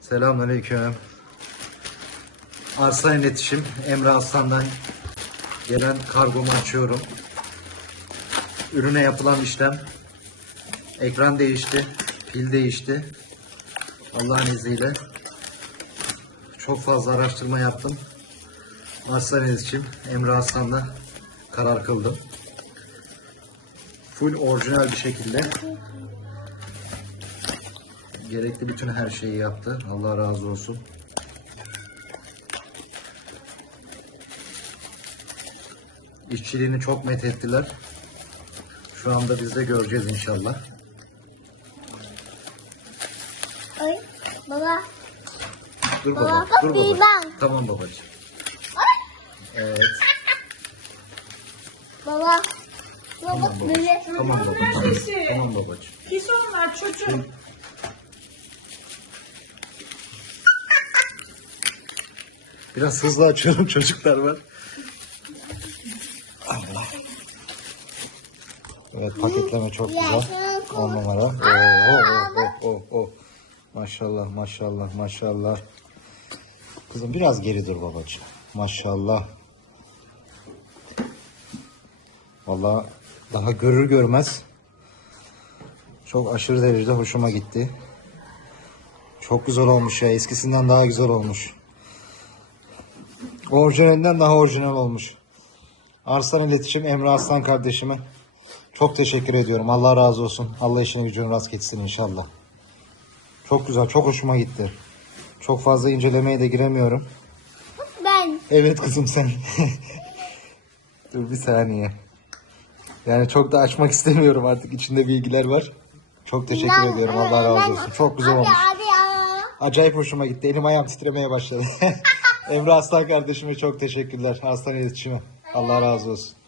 Selamünaleyküm. Arslan iletişim Emre Aslan'dan gelen kargomu açıyorum. Ürüne yapılan işlem ekran değişti, pil değişti. Allah'ın izniyle çok fazla araştırma yaptım. Arslan iletişim Emre Aslan'la karar kıldım. Full orijinal bir şekilde gerekli bütün her şeyi yaptı. Allah razı olsun. İşçiliğini çok met ettiler. Şu anda biz de göreceğiz inşallah. Ay baba. Dur Baba, baba, dur baba. ben. Tamam babacığım. Evet, Baba. Baba tamam böyle. babacığım. Tamam babacığım. Tamam babacığım. Kison var çocuğum. Biraz hızlı açıyorum çocuklar var. Allah. Evet paketleme çok güzel. On numara. Oo, oo, oo, oo, oo. Maşallah maşallah maşallah. Kızım biraz geri dur babacığım. Maşallah. Vallahi daha görür görmez çok aşırı derecede hoşuma gitti. Çok güzel olmuş ya. Eskisinden daha güzel olmuş. Orijinalinden daha orijinal olmuş. Arslan İletişim Emre Aslan kardeşime çok teşekkür ediyorum. Allah razı olsun. Allah işini gücünü rast getirsin inşallah. Çok güzel, çok hoşuma gitti. Çok fazla incelemeye de giremiyorum. Ben. Evet kızım sen. Dur bir saniye. Yani çok da açmak istemiyorum artık. içinde bilgiler var. Çok teşekkür Ben- ediyorum. Allah razı olsun. Çok güzel abi, olmuş. Abi abi. Acayip hoşuma gitti. Elim ayağım titremeye başladı. Emre Aslan kardeşime çok teşekkürler. Aslan iletişime. Allah razı olsun.